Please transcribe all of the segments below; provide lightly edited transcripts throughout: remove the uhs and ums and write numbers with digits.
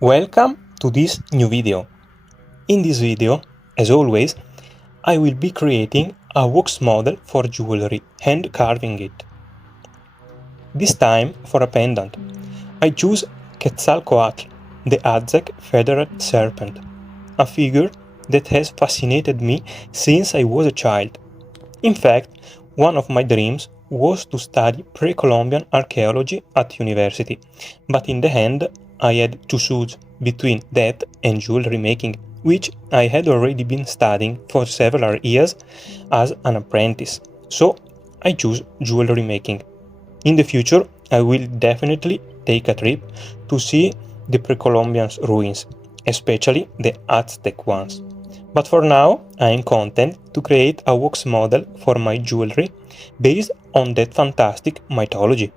Welcome to this new video. In this video, as always, I will be creating a wax model for jewelry and carving it. This time for a pendant. I choose Quetzalcoatl, the Aztec feathered serpent, a figure that has fascinated me since I was a child. In fact, one of my dreams was to study pre-Columbian archaeology at university, but in the end I had to choose between that and jewelry making, which I had already been studying for several years as an apprentice, so I choose jewelry making. In the future, I will definitely take a trip to see the pre-Columbian ruins, especially the Aztec ones. But for now, I am content to create a wax model for my jewelry based on that fantastic mythology.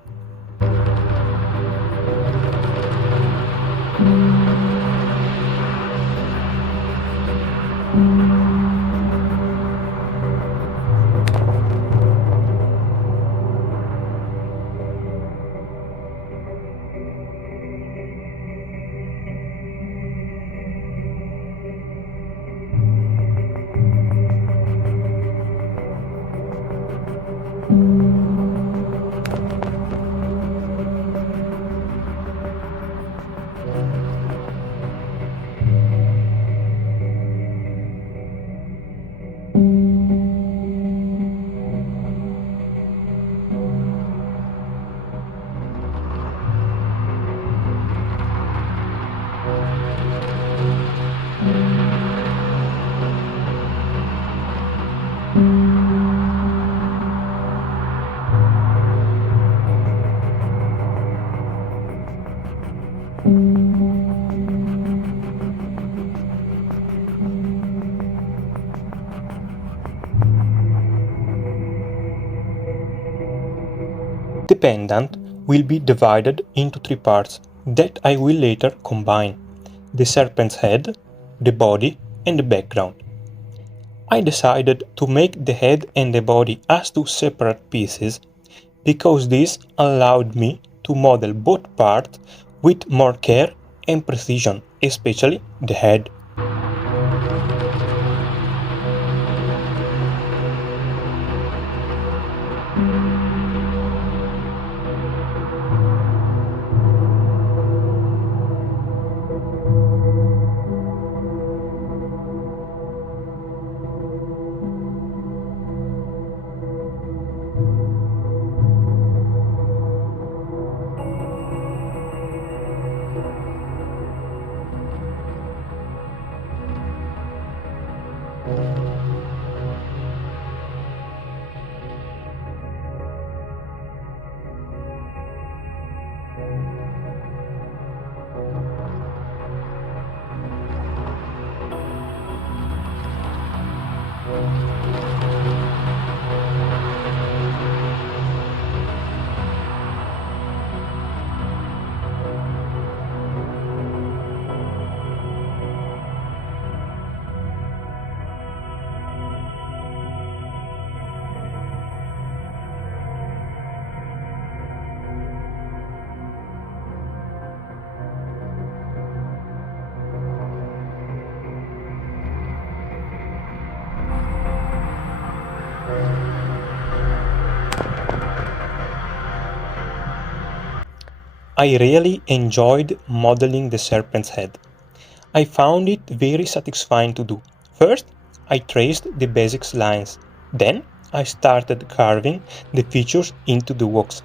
The pendant will be divided into three parts that I will later combine: the serpent's head, the body, and the background. I decided to make the head and the body as two separate pieces because this allowed me to model both parts with more care and precision, especially the head. I really enjoyed modeling the serpent's head. I found it very satisfying to do. First, I traced the basic lines. Then, I started carving the features into the wax.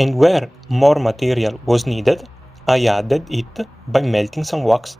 And where more material was needed, I added it by melting some wax.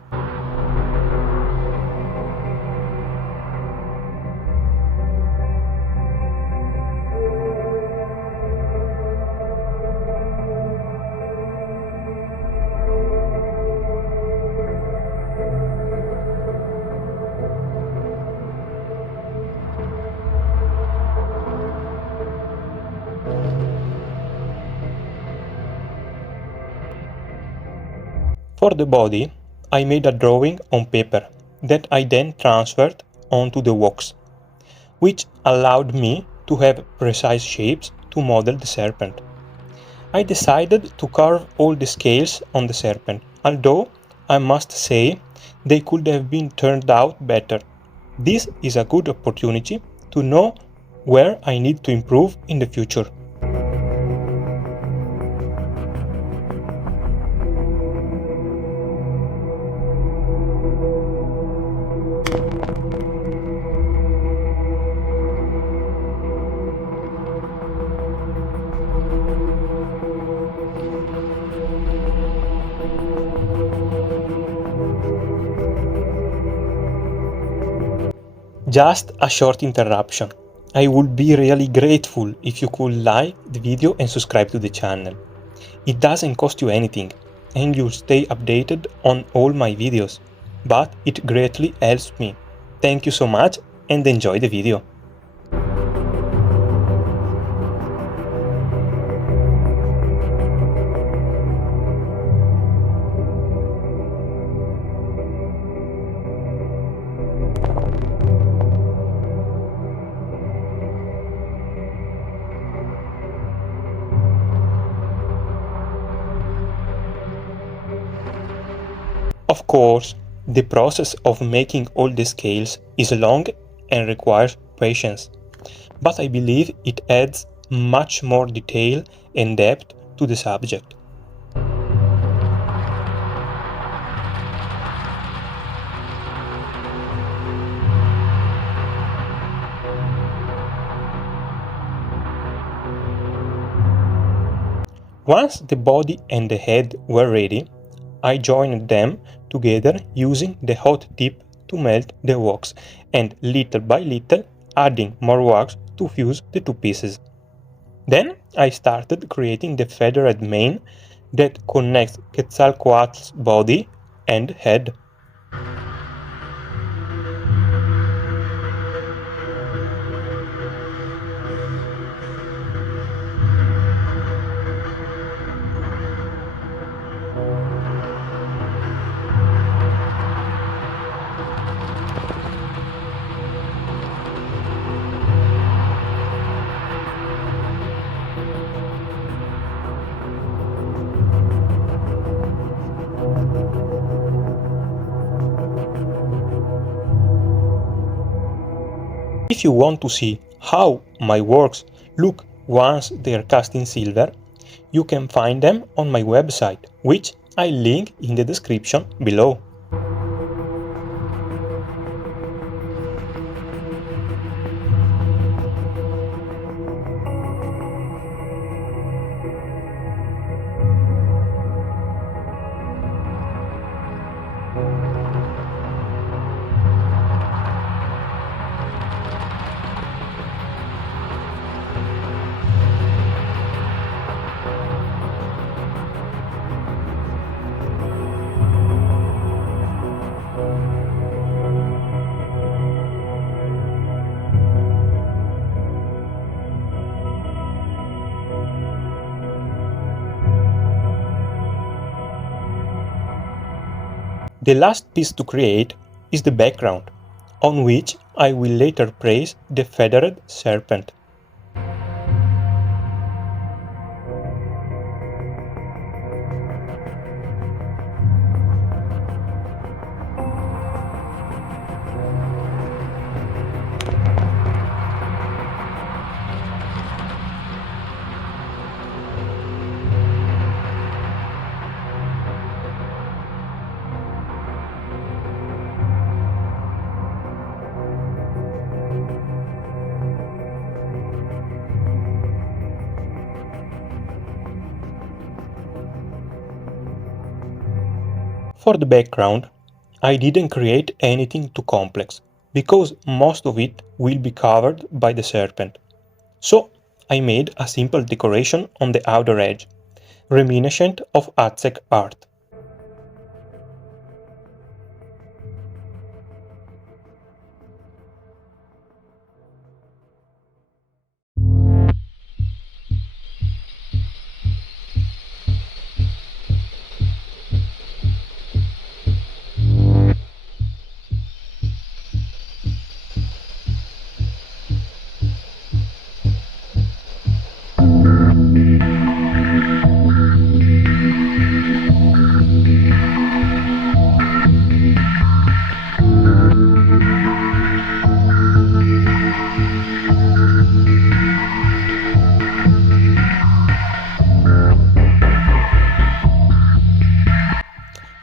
For the body, I made a drawing on paper that I then transferred onto the wax, which allowed me to have precise shapes to model the serpent. I decided to carve all the scales on the serpent, although I must say they could have been turned out better. This is a good opportunity to know where I need to improve in the future. Just a short interruption. I would be really grateful if you could like the video and subscribe to the channel. It doesn't cost you anything, and you'll stay updated on all my videos, but it greatly helps me. Thank you so much and enjoy the video. Of course, the process of making all the scales is long and requires patience, but I believe it adds much more detail and depth to the subject. Once the body and the head were ready, I joined them together using the hot tip to melt the wax and little by little adding more wax to fuse the two pieces. Then I started creating the feathered mane that connects Quetzalcoatl's body and head. If you want to see how my works look once they are cast in silver, you can find them on my website, which I link in the description below. The last piece to create is the background, on which I will later place the feathered serpent. For the background, I didn't create anything too complex, because most of it will be covered by the serpent. So I made a simple decoration on the outer edge, reminiscent of Aztec art.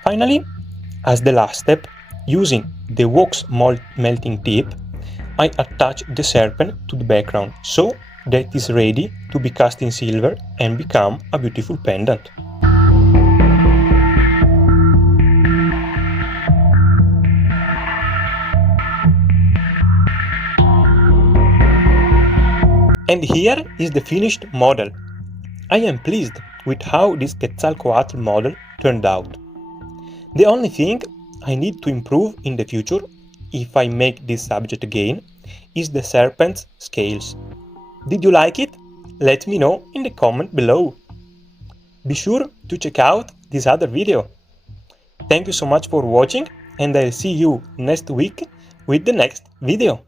Finally, as the last step, using the wax melting tip, I attach the serpent to the background so that it is ready to be cast in silver and become a beautiful pendant. And here is the finished model. I am pleased with how this Quetzalcoatl model turned out. The only thing I need to improve in the future, if I make this subject again, is the serpent's scales. Did you like it? Let me know in the comment below. Be sure to check out this other video. Thank you so much for watching, and I'll see you next week with the next video.